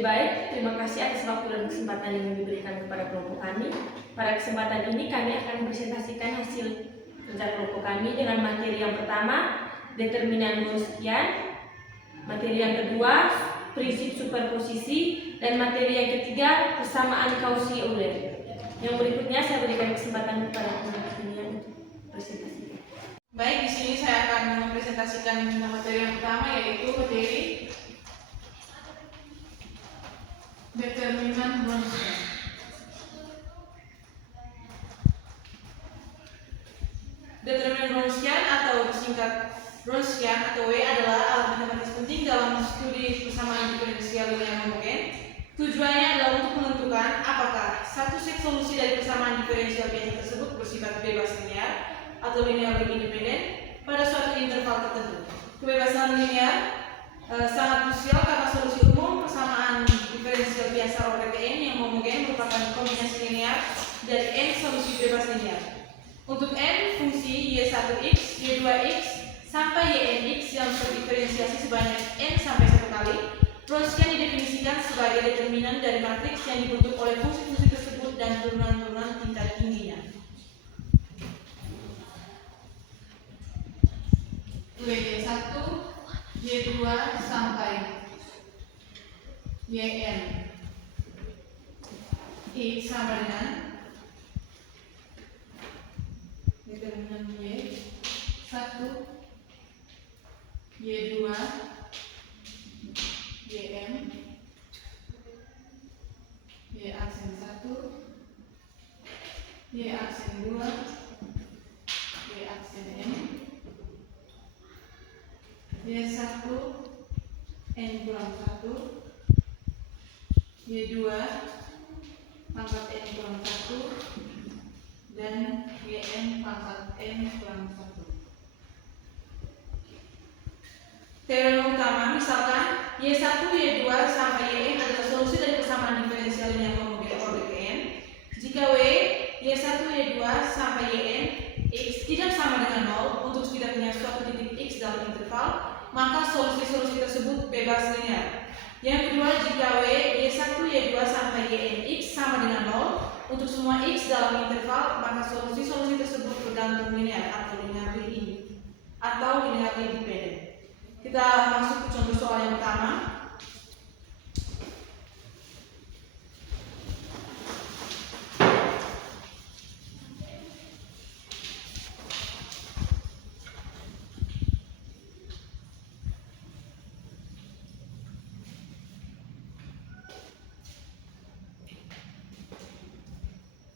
Oke, baik. Terima kasih atas waktu dan kesempatan yang diberikan kepada kelompok kami. Pada kesempatan ini kami akan mempresentasikan hasil kerja kelompok kami dengan materi yang pertama, determinan Gaussian, materi yang kedua, prinsip superposisi, dan materi yang ketiga, persamaan Cauchy-Euler. Yang berikutnya saya berikan kesempatan kepada kelompok ini untuk presentasi. Baik, di sini saya akan mempresentasikan materi yang pertama, yaitu materi determinan Gaussian. Determinan Gaussian atau disingkat Gaussian atau W adalah alat matematis penting dalam studi persamaan diferensial linear homogen. Tujuannya adalah untuk menentukan apakah satu set solusi dari persamaan diferensial biasa tersebut bersifat bebas linear atau linearly independent pada suatu interval tertentu. Kebebasan linear sangat krusial karena solusi umum persamaan diferensial biasa order n yang homogen merupakan kombinasi linear dari n solusi bebas linear. Untuk n fungsi y1x, y2x sampai ynx yang terdiferensiasi sebanyak n sampai 1 kali, Gaussian didefinisikan sebagai determinan dari matriks yang dibentuk oleh fungsi-fungsi tersebut dan turunan-turunan tingkat tingginya. Y1, Y2 sampai Yn X sama dengan determinan Y1, Y2, Ym, Y aksen 1, Y aksen 2, Y aksen n, Y1, n kurang 1, Y2, pangkat n kurang 1, dan Yn pangkat n kurang 1. Teorem utama, misalkan Y1, Y2 sampai Yn adalah solusi dari persamaan diferensial linear homogen order n. Jika W, Y1, Y2 sampai Yn X tidak sama dengan 0 untuk setidaknya suatu titik X dalam interval, maka solusi-solusi tersebut bebas linear. Yang kedua, jika W, Y1, Y2 sampai Ynx sama dengan 0 untuk semua X dalam interval, maka solusi-solusi tersebut bergantung linear atau linearly independent. Kita masuk ke contoh soal yang pertama.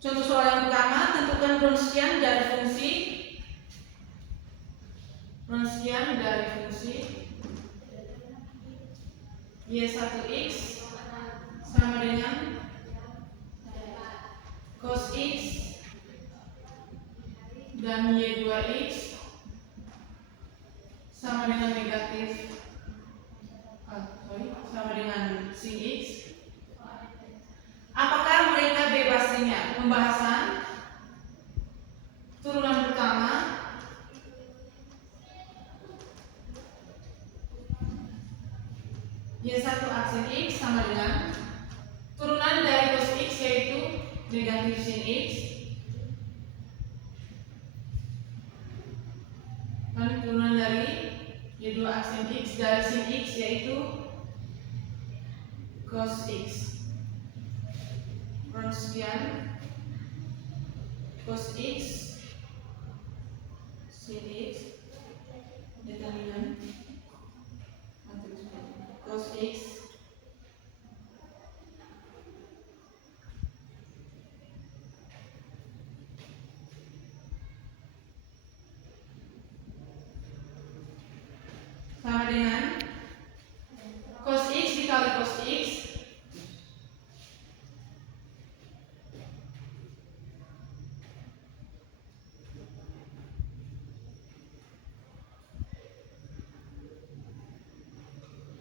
Contoh soal yang pertama, tentukan Gaussian dari fungsi Y1x sama dengan cos x dan Y2x sama dengan sama dengan sin x. Apakah mereka bebas linear? Pembahasan turunan pertama Y1 aksen X sama dengan turunan dari cos X yaitu negatif sin X, lalu turunan dari Y2 aksen X dari sin X yaitu cos X. Gaussian cos X sin X determinan cos X sama dengan cos X dikali cos X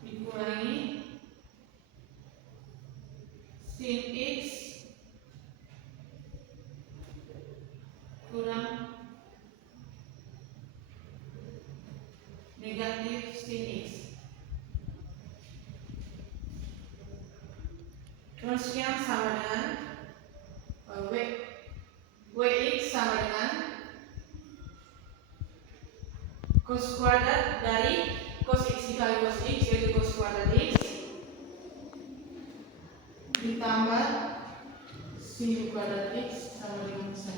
dikurangi Ronskian sama dengan Wx sama dengan cos kuadrat dari cos x dikali cos x, yaitu cos kuadrat x ditambah sin kuadrat x sama dengan 1.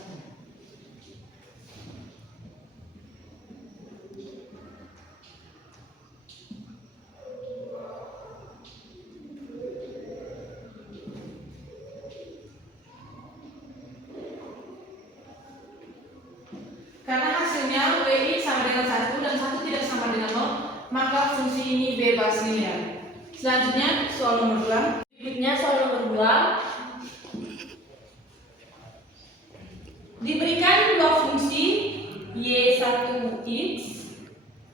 Karena hasilnya WI sama dengan 1 dan 1 tidak sama dengan 0, maka fungsi ini bebas linear. Selanjutnya soal nomor 2. Berikutnya soal nomor 2. Diberikan dua fungsi y1x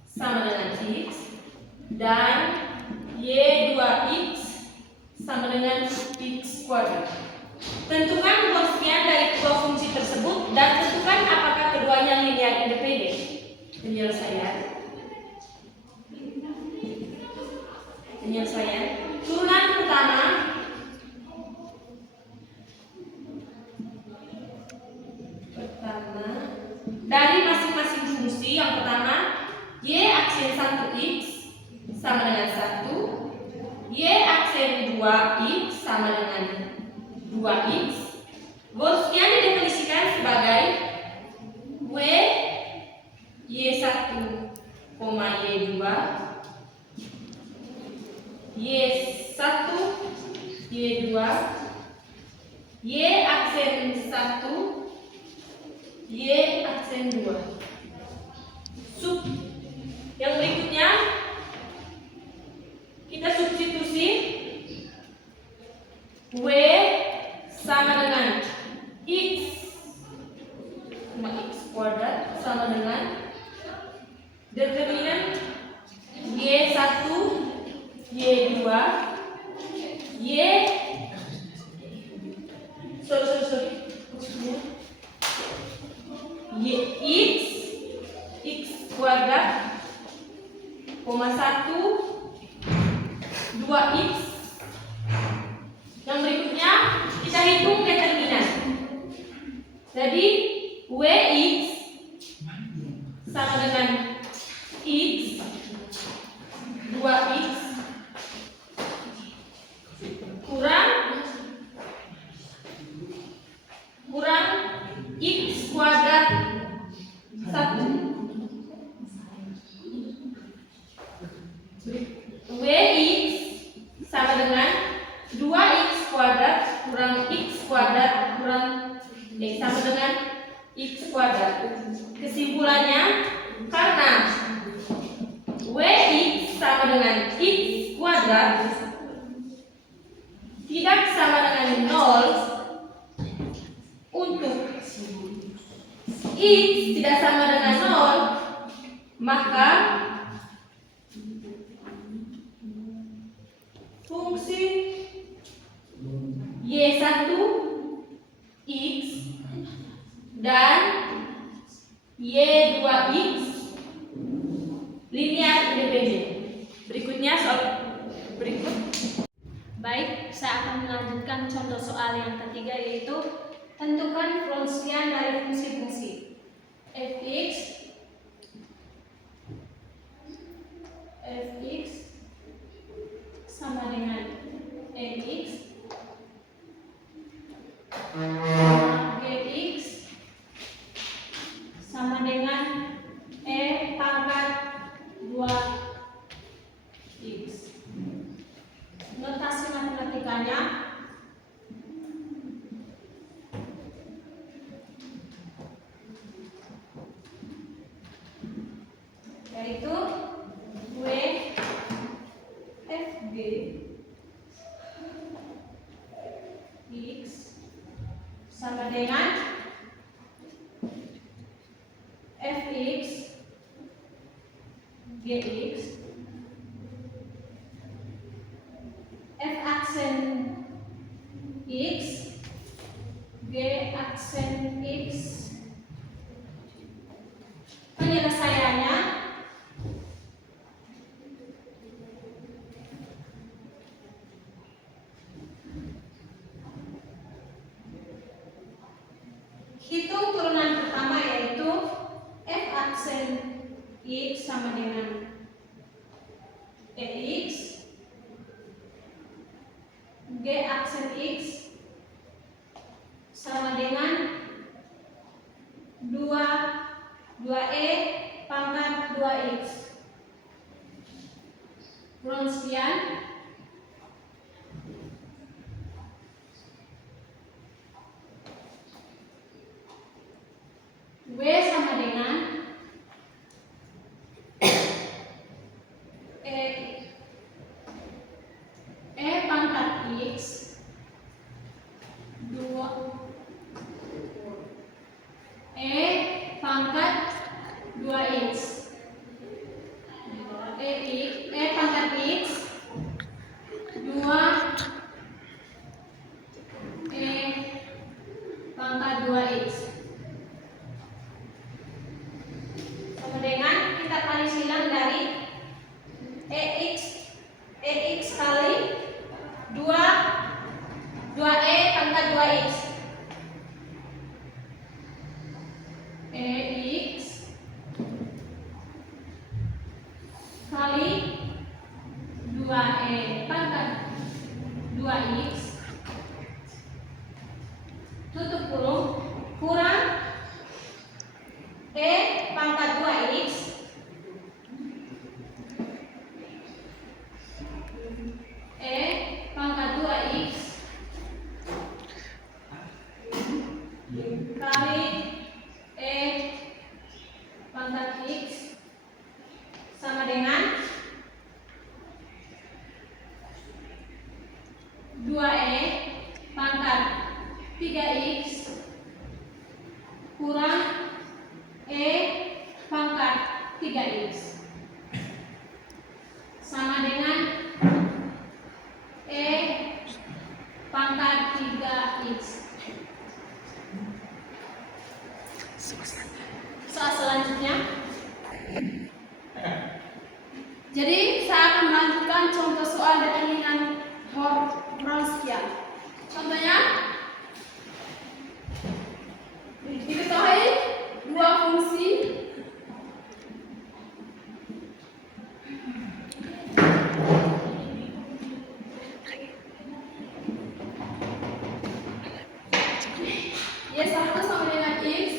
sama dengan x dan y2x sama dengan x kuadrat. Tentukan Ronskian dari dua fungsi tersebut dan tentukan apakah keduanya linear independen. Penyelesaian. Turunan pertama dari masing-masing fungsi. Yang pertama, y aksen 1x sama dengan 1, y aksen 2x sama dengan 2x. Ronskian didefinisikan sebagai w y1, y2, y1, y2, y aksen 1, y aksen 2. Yang berikutnya kita substitusi w sama dengan x kuadrat sama dengan determinan y1, y2, x kuadrat, 1, 2x. Yang berikutnya kita hitung determinan. Jadi Wx sama dengan x 2x kurang x kuadrat 1. Wx sama dengan 2x kuadrat kurang x kuadrat kurang sama dengan x kuadrat. Kesimpulannya, karena Wx sama dengan x kuadrat tidak sama dengan 0, untuk x tidak sama dengan 0, maka fungsi y1 x dan y2x linear independen. Berikutnya soal berikut. Baik, saya akan melanjutkan contoh soal yang ketiga, yaitu tentukan Ronskian dari fungsi-fungsi fx sama dengan mx gx sama dengan e pangkat 2x. Notasi matematikanya yaitu W FG X sama dengan Fx Gx F aksen X G aksen X. Penyelesaiannya hitung turunan pertama yaitu f aksen x sama dengan x, g aksen x sama dengan 2e pangkat 2x. Ronsian W sama dengan E pangkat X 2 E pangkat 2X E pangkat X 2 E pangkat 2X sama dengan kita kali silang dari EX kali 2E pangkat 2X EX kali 2E pangkat 2X tutup kurung kurang E pangkat 2X E pangkat 2X kali E pangkat X sama dengan 2E pangkat 3X kurang E pangkat 3X sama dengan E pangkat 3X. Soal selanjutnya. Jadi saya akan melanjutkan contoh soal determinan Wronskian. Contohnya diketahui dua fungsi Y1 sama dengan X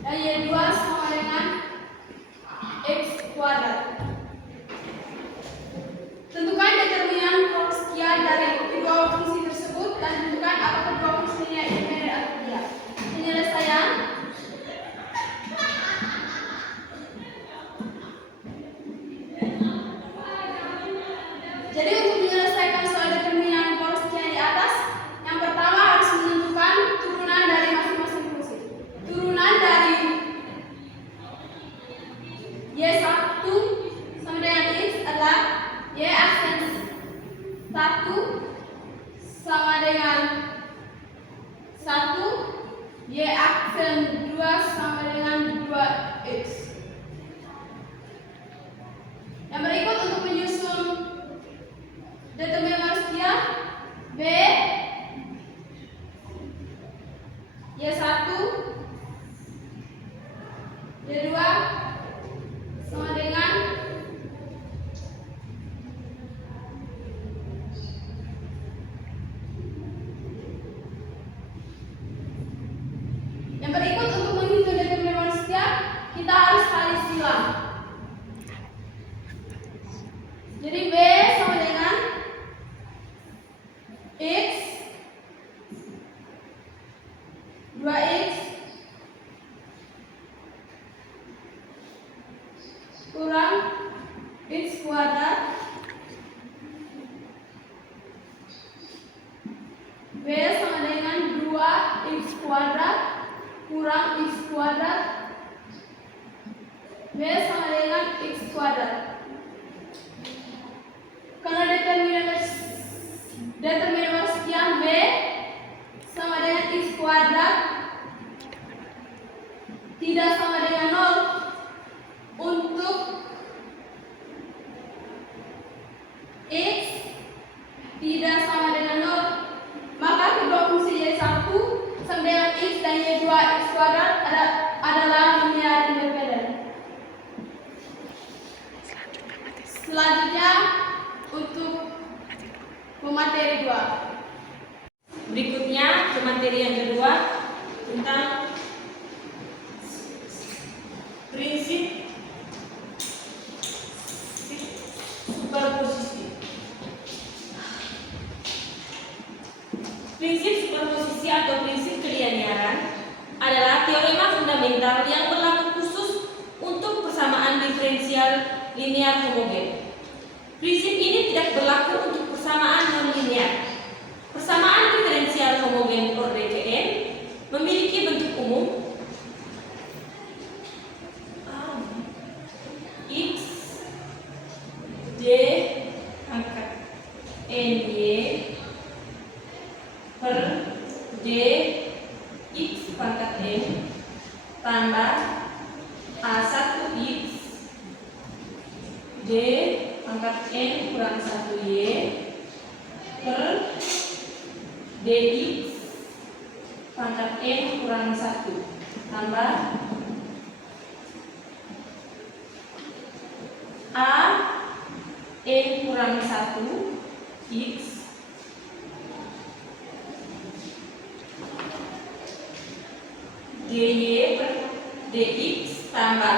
dan Y2 sama dengan X kuadrat. Tentukan determinan Wronskian dari kedua fungsi tersebut dan tentukan apakah kedua fungsinya independen atau tidak. Penyelesaian jadi untuk menyelesaikan soal determinan Wronskian di atas, yang pertama harus menentukan turunan dari masing-masing fungsi. Turunan dari Y1 sama dengan X adalah Y aksen 1 sama dengan 1, Y aksen 2 sama dengan 2X. Yang berikut untuk menyusun determinan Wronskian B Y1 Y2 sama dengan yang berikut untuk menghitung determinan Wronskian kita harus kali silang. Jadi B sama dengan X 2X kurang X kuadrat B sama dengan 2X kuadrat kurang X kuadrat B sama dengan X kuadrat. Karena determinan Wronskian B sama dengan X kuadrat tidak sama dengan 0 untuk X tidak sama dengan 0, maka kedua fungsi Y1 sama dengan X dan dan Y2X kuadrat adalah linear independen. Selanjutnya untuk pemateri 2. Berikutnya materi yang kedua tentang prinsip superposisi. Prinsip superposisi atau prinsip kelinearan adalah teorema fundamental yang berlaku khusus untuk persamaan diferensial linear homogen. Prinsip ini tidak berlaku untuk persamaan non-linear. Persamaan diferensial homogen orde Kn memiliki bentuk umum X D pangkat NY per D X pangkat N tambah A1X D pangkat N kurang 1Y per DX pangkat N kurang 1 tambah A N kurang 1 X DY per DX tambah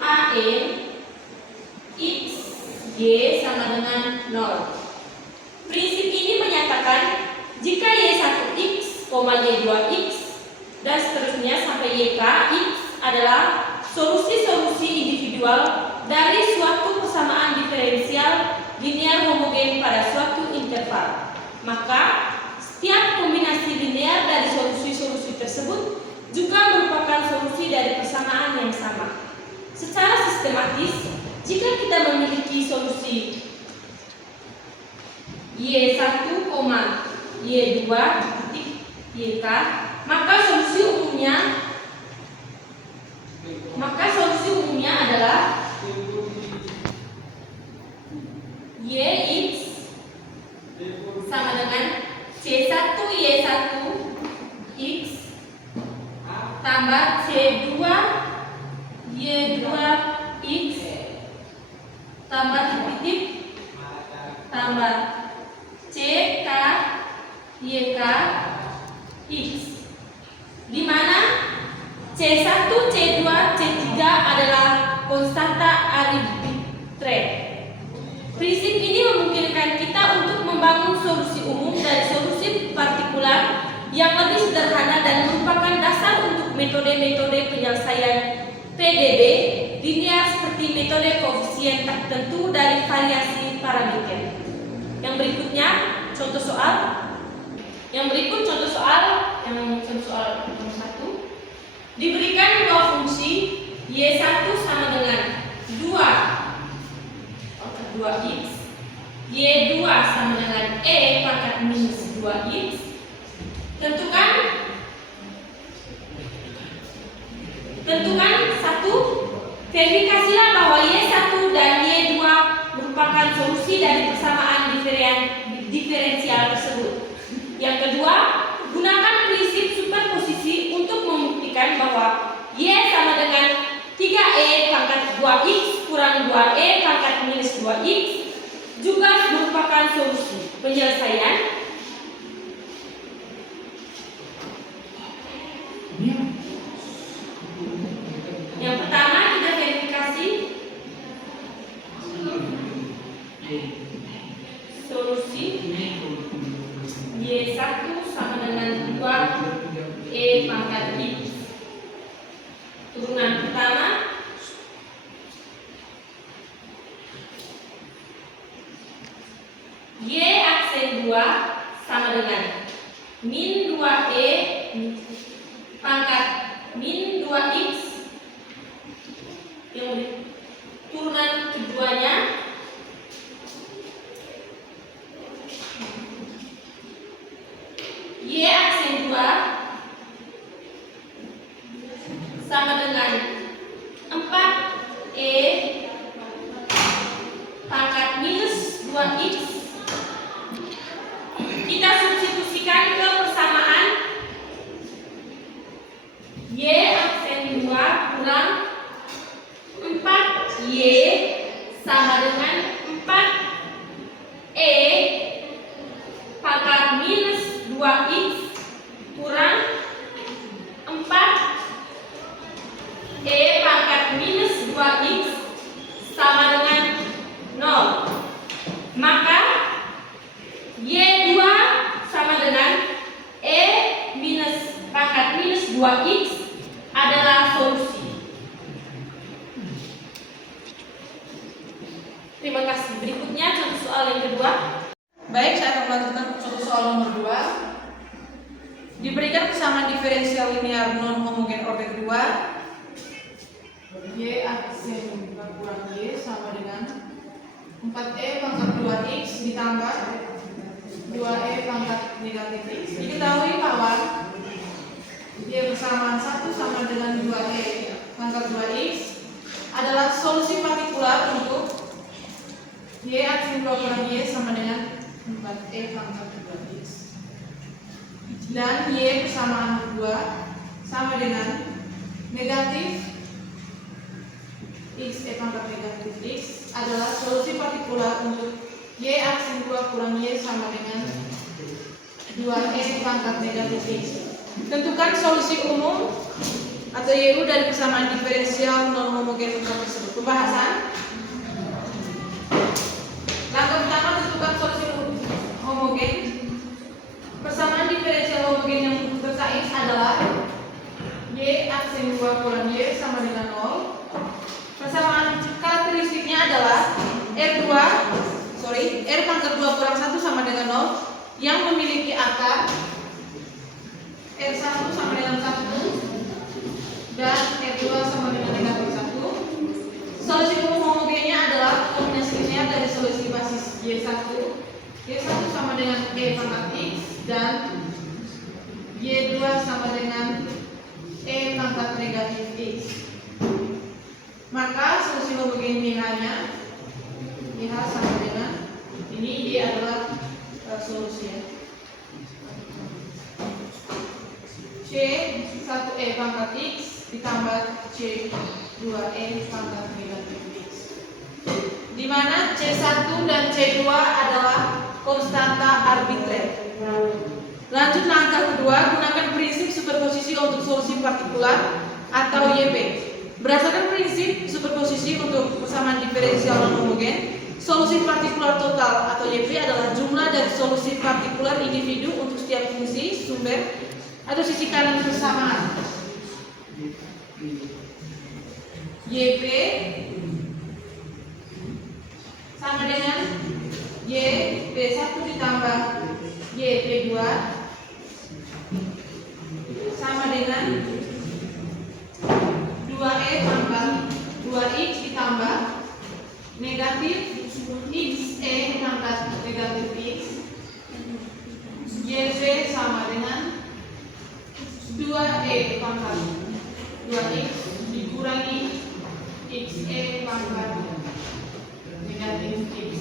AN X Y sama dengan 0. Prinsip ini menyatakan jika Y1X, Y2X dan seterusnya sampai YK X adalah solusi-solusi individual dari suatu persamaan diferensial linear homogen pada suatu interval, maka setiap kombinasi linear dari solusi-solusi tersebut juga merupakan solusi dari persamaan yang sama. Secara sistematis, jika kita memiliki solusi Y1, Y2 titik YK, maka solusi umumnya adalah YX sama dengan C1 Y1 X tambah C2 Y2 X tambah titik tambah CK YK X, di mana C1, C2, C3 adalah konstanta arbitrer. Prinsip ini memungkinkan kita untuk membangun solusi umum dari solusi partikular yang lebih sederhana dan merupakan dasar untuk metode-metode penyelesaian PDB linear seperti metode koefisien tak tentu dari variasi parameter. Yang berikutnya contoh soal. Yang berikut contoh soal nomor 1. Diberikan dua fungsi Y1 sama dengan 2x, Y2 sama dengan E pangkat minus 2x. Tentukan satu, verifikasilah bahwa Y1 dan Y2 merupakan solusi dari persamaan diferensial tersebut. Yang kedua, gunakan prinsip superposisi untuk membuktikan bahwa Y sama dengan 3E pangkat 2X kurang 2E pangkat minus 2X juga merupakan solusi. Penyelesaian. Yang pertama kita verifikasi solusi Y1 sama dengan 2E pangkat X. Turunan pertama Y aksen 2 sama dengan min 2E pangkat min 2X. Yang turunan keduanya Y aksen 2 sama dengan 4E pangkat minus 2X. Kita substitusikan ke persamaan 2x kurang 4 E pangkat minus 2x sama dengan 0. Maka Y2 sama dengan E minus pangkat minus 2x adalah solusi. Terima kasih. Berikutnya contoh soal yang kedua. Baik, saya akan melanjutkan contoh soal nomor 2. Diberikan kesamaan diferensial linear non homogen order kedua, y aksen kurang y sama dengan 4e pangkat 2x ditambah 2e pangkat negatif x. Diketahui bahwa y bersamaan 1 sama dengan 2e pangkat 2x adalah solusi partikular untuk y aksen kurang y sama dengan 4e pangkat 2x. Dan y bersamaan 2 sama dengan negatif x e pangkat negatif x adalah solusi partikular untuk y aksen 2 kurang y sama dengan 2e pangkat negatif x. Tentukan solusi umum atau YU dari persamaan diferensial non homogen tersebut. Pembahasan. Langkah pertama, tentukan solusi homogen. Persamaan diferensial homogen yang bersaing adalah y aksen 2 kurang y sama dengan 0. Persamaan karakteristiknya adalah R pangkat 2 kurang 1 sama dengan 0 yang memiliki akar R1 sama dengan 1 dan R2 sama dengan negatif 1. Solusi umum homogennya adalah kombinasi linear dari solusi basis Y1 sama dengan E pangkat X dan Y2 sama dengan E pangkat negatif X. Maka solusi homogen YH-nya YH sama dengan ini, Y adalah solusinya C1E pangkat X ditambah C2E pangkat negatif X, di mana C1 dan C2 adalah konstanta arbitrer. Lanjut langkah kedua, gunakan prinsip superposisi untuk solusi partikular atau YP. Berdasarkan prinsip superposisi untuk persamaan diferensial non homogen, solusi partikular total atau YP adalah jumlah dari solusi partikular individu untuk setiap fungsi sumber atau sisi kanan persamaan. YP sama dengan YP1 ditambah YP2 sama dengan 2E pangkat 2X ditambah negatif XE pangkat negatif X. YP sama dengan 2E pangkat 2X dikurangi XE pangkat negatif X.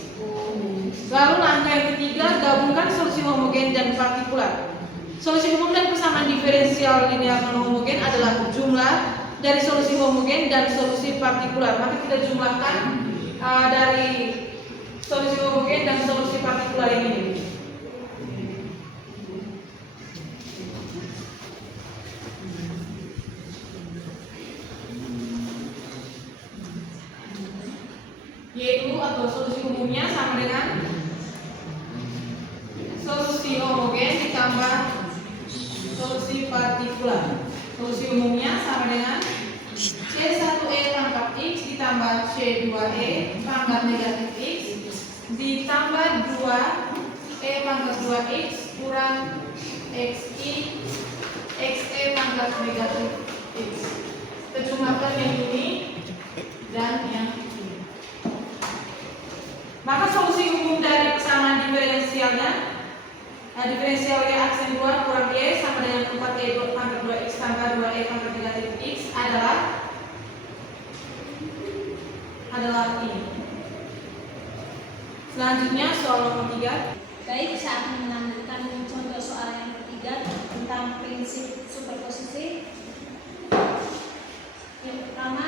Lalu langkah yang ketiga, gabungkan solusi homogen dan partikular. Solusi umum dan persamaan diferensial linear non homogen adalah jumlah dari solusi homogen dan solusi partikular. Maka kita jumlahkan dari solusi homogen dan solusi partikular ini. Yaitu atau solusi umumnya sama dengan solusi homogen ditambah solusi partikular. Solusi umumnya sama dengan C1E pangkat X ditambah C2E pangkat negatif X ditambah 2E pangkat 2X kurang XI XE pangkat negatif X. Kita jumlahkan yang ini dan yang ini. Maka solusi umum dari persamaan diferensialnya, diferensial Y aksen 2 kurang Y sama dengan 4E pangkat 2X tambah 2E pangkat negatif X adalah ini. Selanjutnya soal nomor 3. Baik, saya akan melanjutkan contoh soal yang ketiga tentang prinsip superposisi. Yang pertama,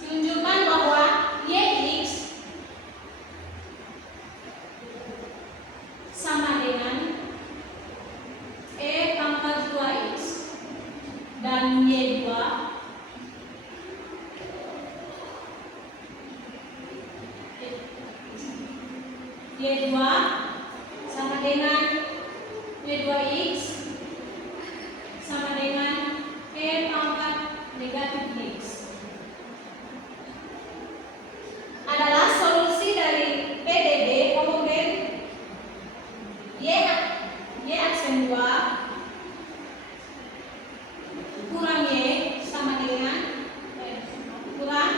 tunjukkan bahwa YX Y2 sama dengan Y2X sama dengan E pangkat negatif X. Adalah solusi dari PDB homogen Y aksen 2 kurang Y sama dengan kurang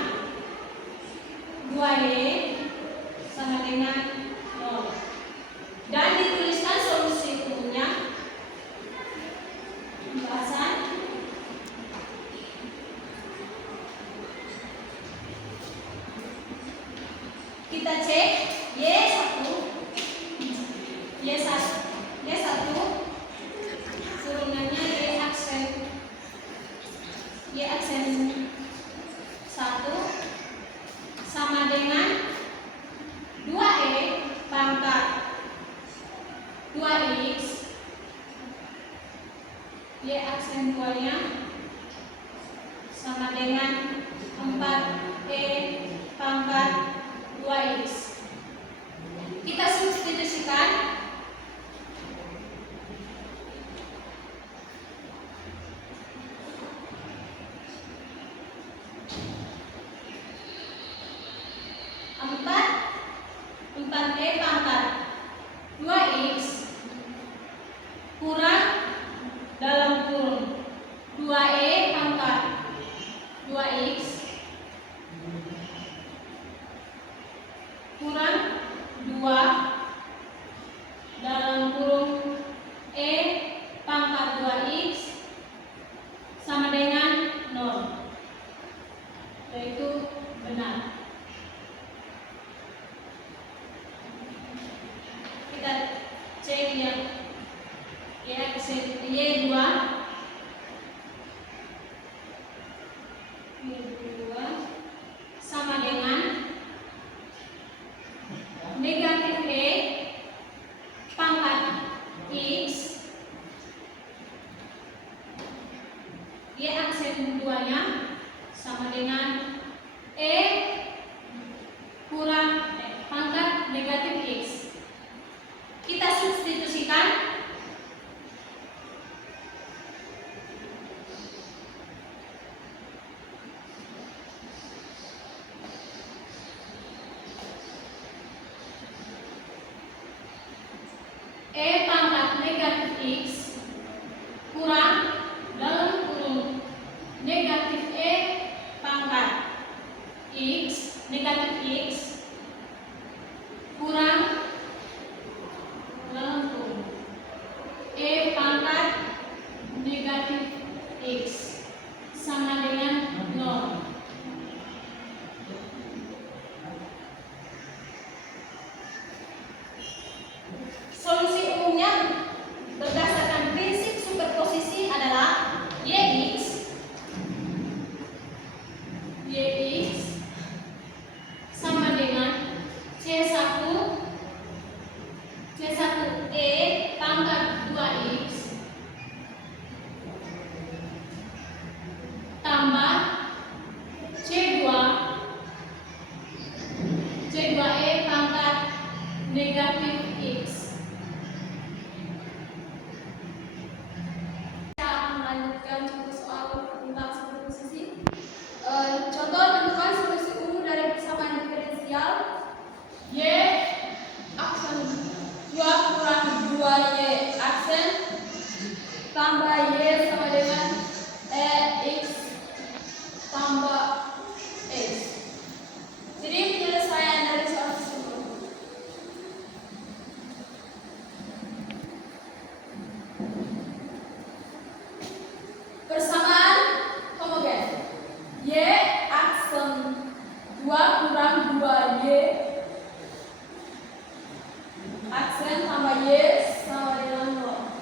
2Y sama dengan 0. Dan dituliskan solusi umumnya. Pembahasan kita cek Y1 turunannya Y aksen 1 sama dengan 2E pangkat 2X. Y aksen 2 nya sama dengan 4E pangkat 2X. Kita substitusikan. Empat E pangkat 2X kurang dalam kurung 2E pangkat 2X kurang 2 dalam kurung E pangkat 2X sama dengan 0, yaitu benar. Kita cek yang Y2 sama dengan negatif E pangkat X. Y aksen 2 nya sama dengan E kurang pangkat negatif X. Kita substitusikan. E pangkat negatif X kurang dalam kurung negatif E pangkat X negatif X kurang dalam kurung E pangkat negatif X sama dengan 0. Solusi umumnya berdasarkan prinsip superposisi adalah YX sama dengan C1E pangkat 2X tambah C2E pangkat negatif X. Melanjutkan contoh soal tentang superposisi. Contoh tentukan solusi umum dari persamaan diferensial Y aksen 2 kurang 2Y aksen tambah Y sama dengan X tambah X. Jadi penyelesaian dari soal tersebut. Persamaan homogen Y aksen 2 kurang 2Y aksen tambah Y sama dengan 0.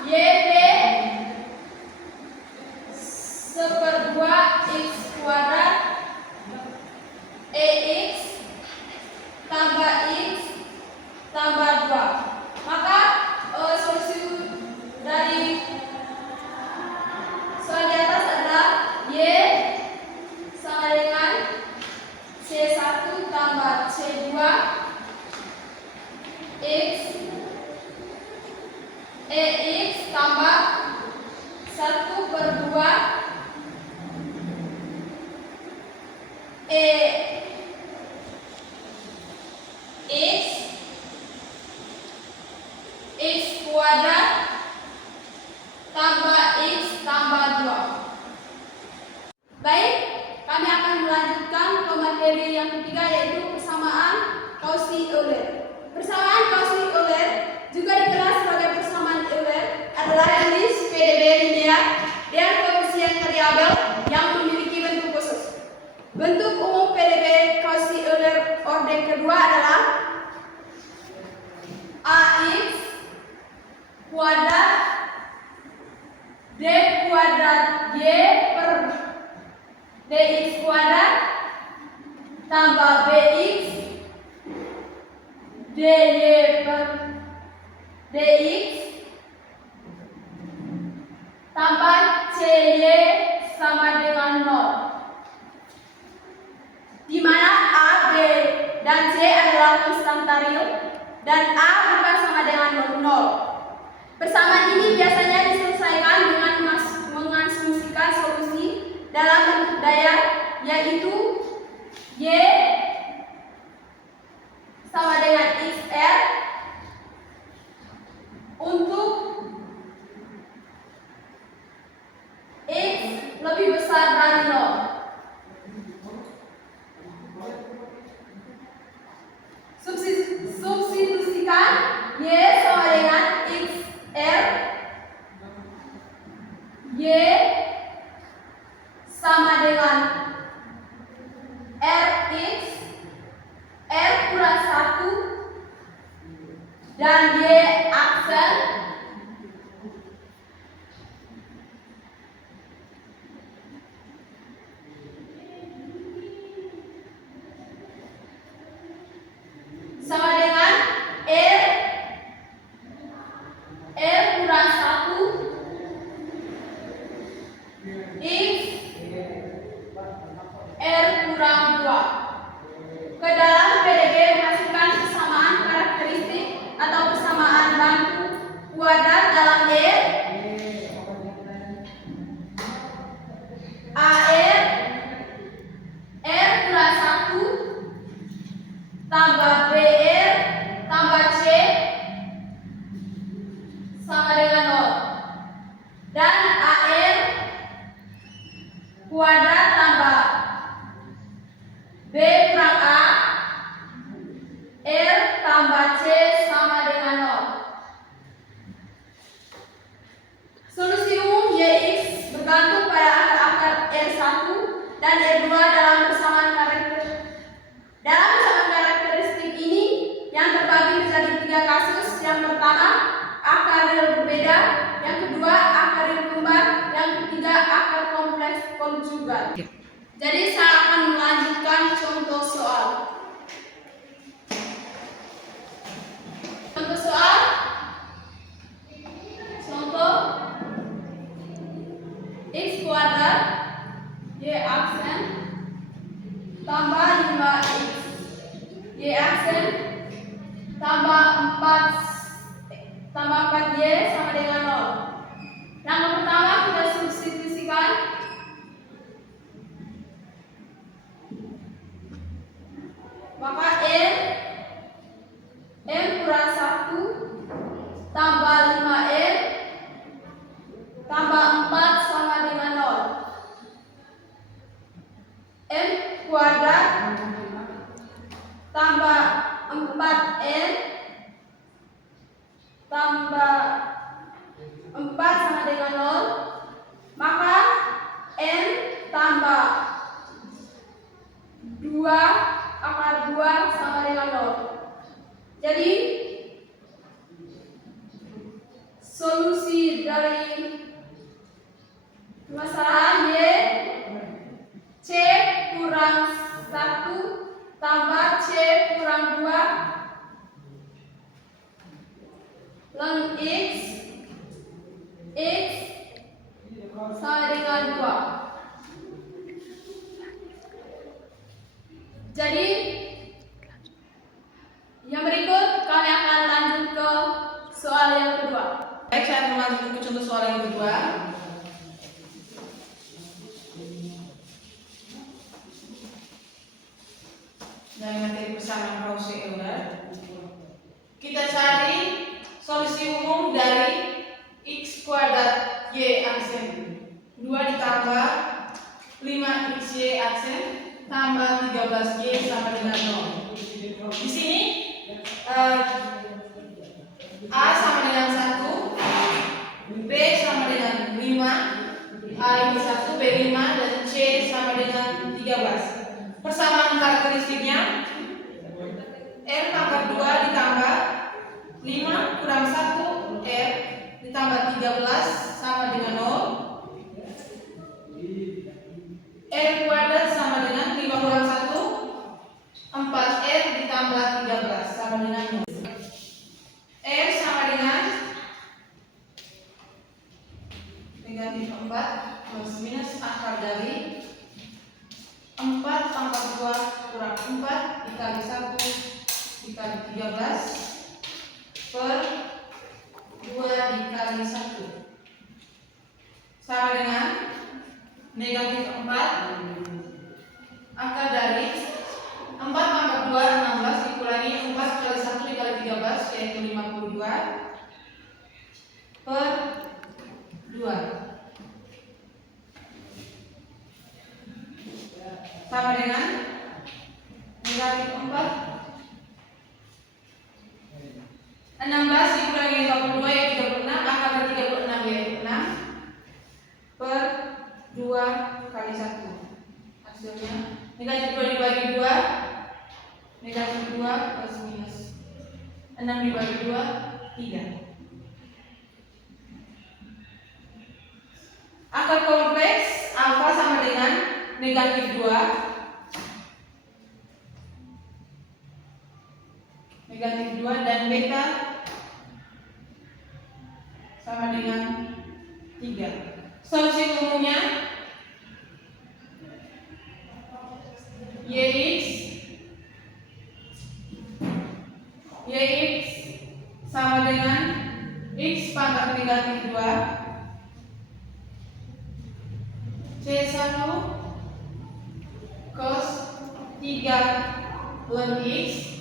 YP seperdua X kuadrat EX tambah X tambah 2. Maka solusi dari soal di atas adalah Y sama dengan C1 tambah C2 X EX tambah 1/2 X X kuadrat tambah X tambah 2. Baik, kami akan melanjutkan ke materi yang ketiga, yaitu persamaan Cauchy-Euler. Persamaan Cauchy-Euler juga dikenal sebagai persamaan Euler adalah jenis PDB linear dengan koefisien variabel yang memiliki bentuk khusus. Bentuk umum PDB Cauchy-Euler orden kedua adalah AX kuadrat D kuadrat Y per DX kuadrat tambah BX DY per DX tambah CY sama dengan 0, di mana A, B, dan C adalah konstanta real dan A bukan sama dengan 0. Persamaan ini biasanya diselesaikan dengan mengasumsikan solusi dalam bentuk daya, yaitu Y sama dengan XR untuk X lebih besar dari 0. Substitusikan Y sama dengan XR, Y sama dengan RX, R kurang 1, dan Y aksen sama dengan R kurang 1, X, R kurang 2. Ke dalam PDB menghasilkan persamaan karakteristik atau persamaan bangku kuadrat dalam R, AR, R kurang 1 tambah BR tambah C sama dengan 0, dan AR kuadrat tambah B kurang A R tambah C sama dengan 0. Solusi umum YX bergantung pada akar-akar R1 dan R2 dalam persamaan karakteristik ini yang terbagi menjadi 3 kasus. Yang pertama, akar real berbeda; yang kedua, akar real kembar; yang ketiga, akar kompleks konjugal. Jadi saya akan melanjutkan contoh soal. Contoh soal. Contoh X kuadrat Y aksen tambah 5X Y aksen tambah 4Y sama dengan 0. Yang pertama kita substitusikan. Maka M kurang 1 tambah 5M tambah 4 sama dengan 0. M kuadrat tambah 4N tambah dari pemasaran Y, C kurang 1 tambah C kurang 2 ln X sama dengan 2. Jadi yang berikut kami akan lanjut ke soal yang kedua. Baik, saya akan melanjutkan ke contoh soal yang kedua. Dari materi persamaan Cauchy-Euler. Kita cari solusi umum dari X kuadrat Y aksen 2 ditambah 5XY aksen tambah 13Y sama dengan 0. Di sini A sama dengan 1, B sama dengan 5, A ini 1, B 5, dan C sama dengan 13. Persamaan karakteristiknya R pangkat 2 ditambah 5 kurang 1 R ditambah 13 sama dengan 0. R kuadrat sama dengan 5 kurang 1 4R ditambah 13 sama dengan 0. R sama dengan negatif 4 plus minus akar dari 4 pangkat 2 kurang 4 dikali 1 dikali 13 per 2 dikali 1 sama dengan negatif 4 akar dari 4 pangkat 2 16 dikurangi 4 kali 1 dikali 13 yaitu 52 per 2 sama dengan negatif 4 16 dikurangi 52 yaitu 36 akar dari 36 yaitu 6 per 2 kali 1 hasilnya negatif 2 dibagi 2 negatif 2 plus minus 6 dibagi 2 3. Akar kompleks alfa sama dengan negatif 2 dan beta sama dengan 3. Solusi umumnya Yx sama dengan X pangkat negatif 2 C1 cos 3 ln X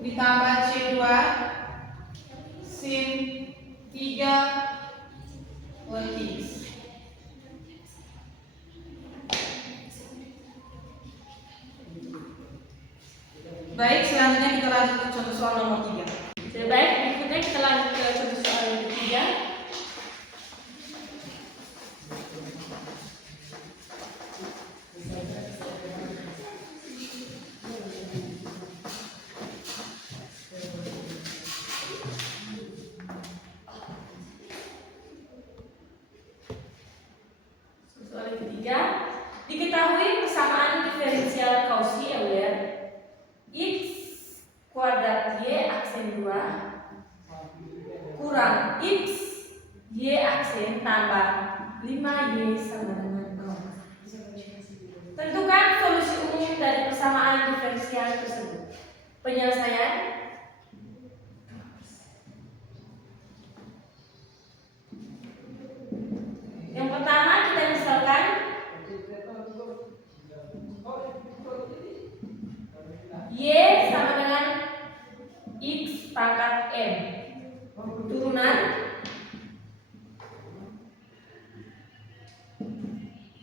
ditambah C2 sin 3 ln X. Baik, selanjutnya kita lanjut ke contoh soal nomor 3. Baik, berikutnya kita lanjut ke contoh soal yang ketiga. Soal yang ketiga, diketahui persamaan diferensial Cauchy-Euler X kuadrat Y aksen 2 kurang X Y aksen tambah 5Y sama dengan 0. Tentukan solusi umum dari persamaan diferensial tersebut. Penyelesaian yang pertama kita misalkan Y sama dengan X pangkat M turunan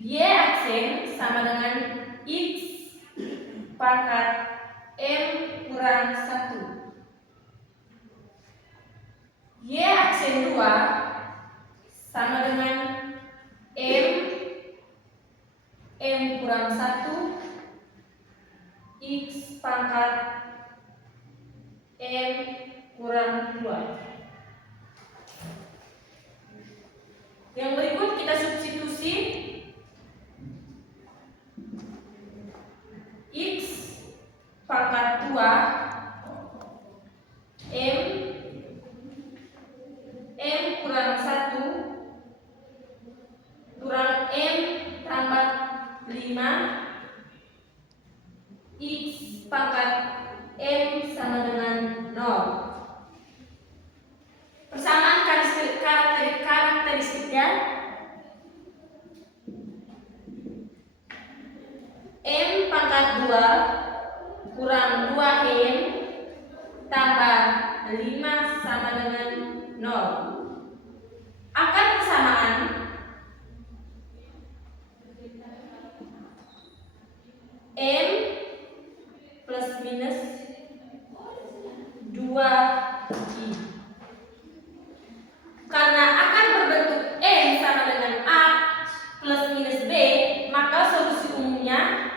Y aksen sama dengan X pangkat M kurang 1. Y aksen 2 sama dengan M kurang 1 X pangkat M kurang 2. Yang berikut kita substitusi. X pangkat 2 M kurang 1 kurang M tambah 5 X pangkat M sama dengan 0. Persamaan karakteristiknya. M pangkat 2 kurang 2M tambah 5 sama dengan 0. Akar persamaan M plus minus 2I. Karena akar berbentuk M sama dengan A plus minus B, maka solusi umumnya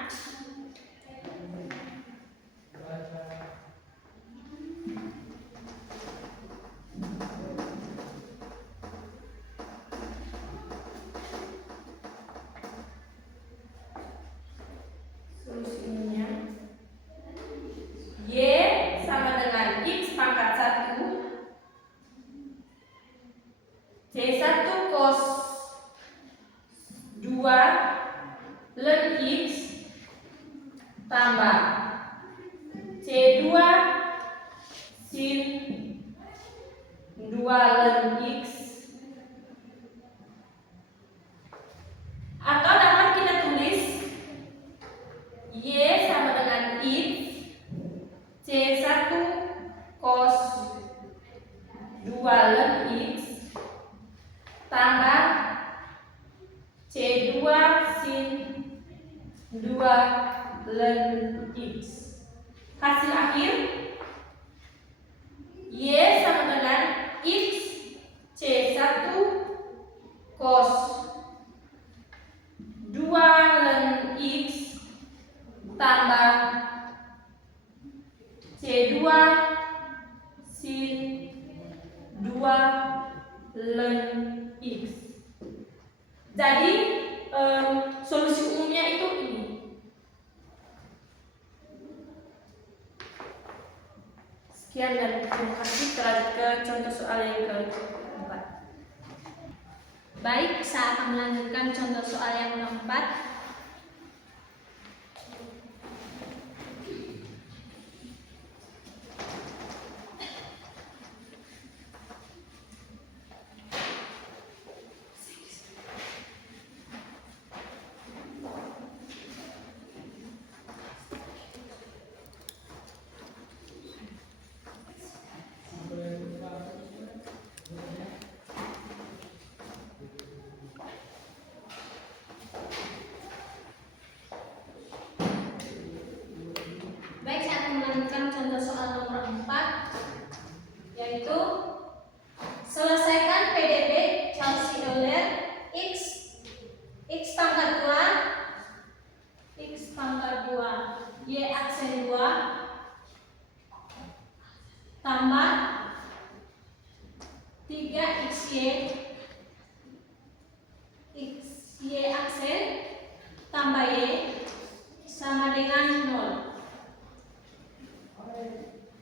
Y sama dengan X pangkat 1 C1 cos 2 ln X tambah C2 sin 2 ln X, atau dapat kita tulis Y sama dengan X C1 cos 2 ln X tambah C2 sin 2 ln X. Hasil akhir Y sama dengan X C1 cos 2 ln X tambah C2 sin 2 ln X. Jadi solusi umumnya itu ini. Sekian dan terima kasih. Lanjut ke contoh soal yang keempat. Baik, saya akan melanjutkan contoh soal yang keempat. Baik, saya akan melanjutkan contoh soal nomor 4, yaitu selesaikan PDB Cauchy Euler X pangkat 2 Y aksen 2 tambah 3XY aksen tambah Y sama dengan 0.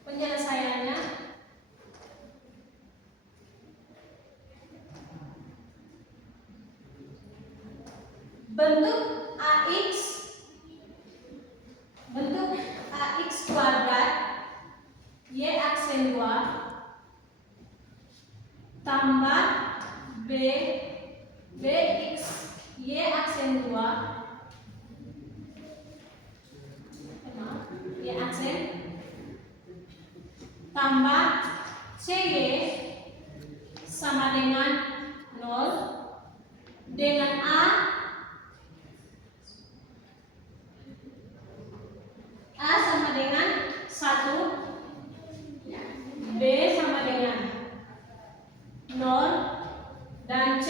Penyelesaiannya bentuk AX kuadrat Y aksen 2 tambah BX Y aksen 2 Y aksen tambah CY sama dengan 0 dengan A sama dengan 1, B sama dengan 0 dan C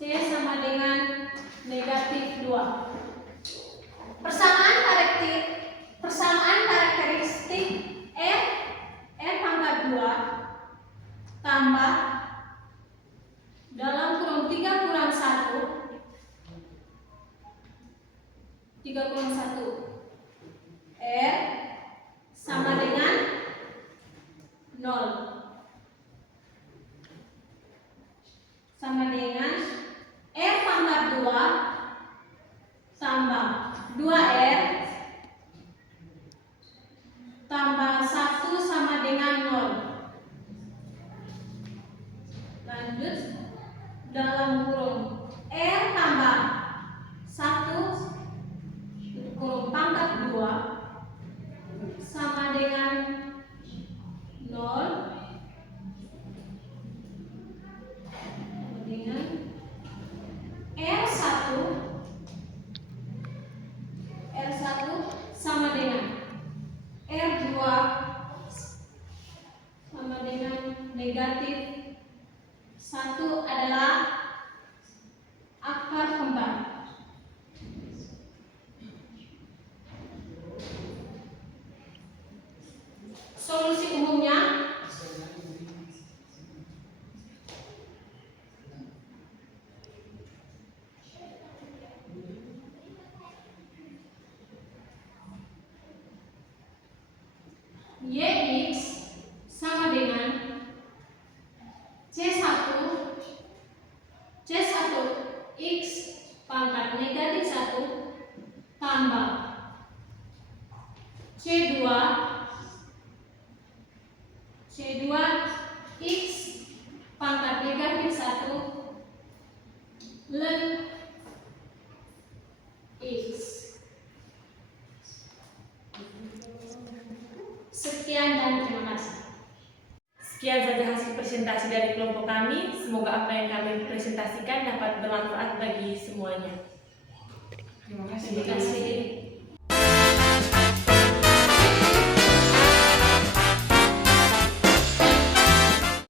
sama dengan negatif 2. Persamaan karakteristik R pangkat 2 tambah sama dengan negatif 1 adalah akar kembar. Solusi umumnya Yx sama dengan C1 X pangkat negatif 1 tambah C2 X pangkat negatif 1 ln X. Sekian dan terima kasih. Sekian saja hasil presentasi dari kelompok kami. Semoga apa yang kami presentasikan dapat bermanfaat bagi semuanya. Terima kasih. Terima kasih.